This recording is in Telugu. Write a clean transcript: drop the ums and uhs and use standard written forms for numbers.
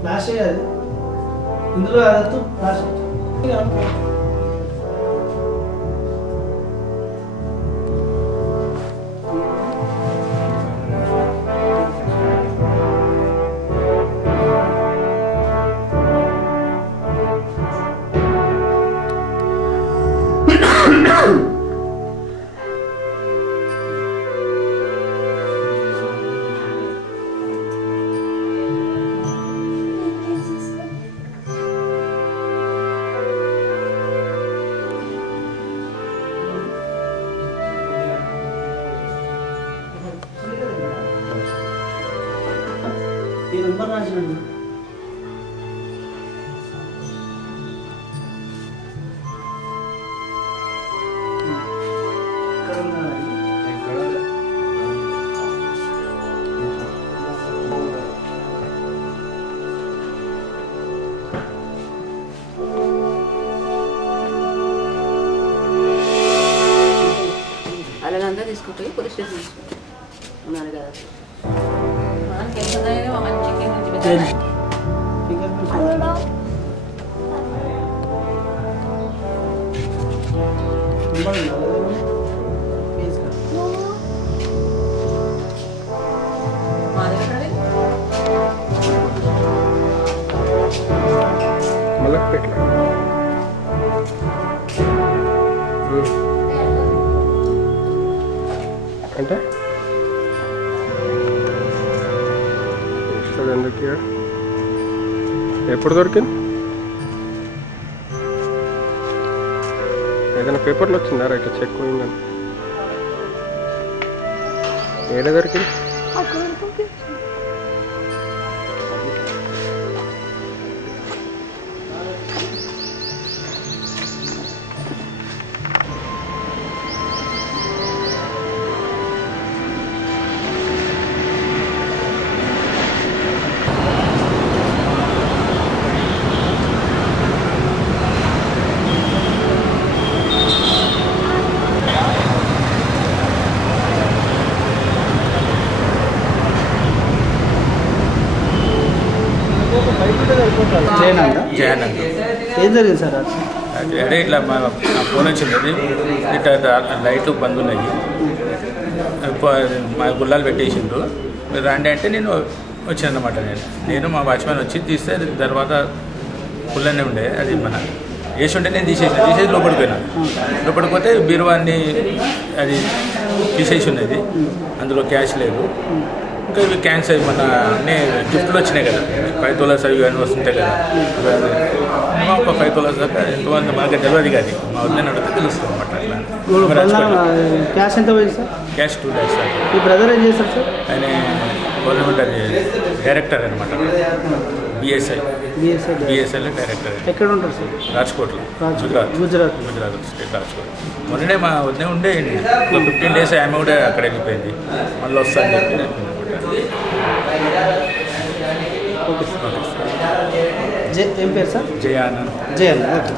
ఫ్లాష్ అయ్యాది ఇందులో అదొద్దు ఫ్లాష్ ఈ నెంబర్ రాసినండి అలాగంతా తీసుకుపోయి పోలీస్ స్టేషన్ తీసుకుంటాం ఉన్నారు కదా మనకి ఎంతైనా మంచిగా అంటే ఎందుకు ఎప్పుడు దొరికింది ఏదైనా పేపర్లు వచ్చిందా ఇట్లా చెక్ పోయిందని ఏడా దొరికింది ఏం జరిగింది సార్ అదే ఇట్లా మా ఫోన్ వచ్చింది ఇట్లా లైట్లు బంద్ ఉన్నాయి మా గుల్లాలు పెట్టేసిండ్రు మీరు రండి అంటే నేను వచ్చాను అన్నమాట నేను మా వాచ్మెన్ వచ్చి తీస్తే తర్వాత పుల్లనే ఉండే అది మన వేసి ఉంటే నేను తీసేసి లోపలికి లోపలికి పోతే బీరువాన్ని అది తీసేసి ఉన్నది అందులో క్యాష్ లేదు ఇంకా ఇవి క్యాన్సర్ మన అన్నీ గిఫ్ట్లు వచ్చినాయి కదా 5 తోలాస్ అవి అన్నీ వస్తుంటాయి కదా ఒక 5 తోలాస్ దాకా ఎంతమంది మనకి తెలియదు కానీ మా వద్దని అడిగితే తెలుస్తుంది అనమాట అట్లా క్యాష్ ఎంత పోయింది సార్ క్యాష్ 2 lakhs సార్ మీ బ్రదర్ ఏం చేస్తారు సార్ ఆయన గవర్నమెంట్ డైరెక్టర్ అనమాట బిఎస్ఐలో డైరెక్టర్ ఎక్కడ ఉంటారు సార్ రాజ్కోట్లో గుజరాత్ స్టేట్ రాజ్కోట్ మొన్ననే మా వద్దే ఉండే 15 days ఆమె కూడా అక్కడ వెళ్ళిపోయింది మళ్ళీ వస్తా అని చెప్పి ఏం పేరు సార్ జయానంద్ జయానంద్ ఓకే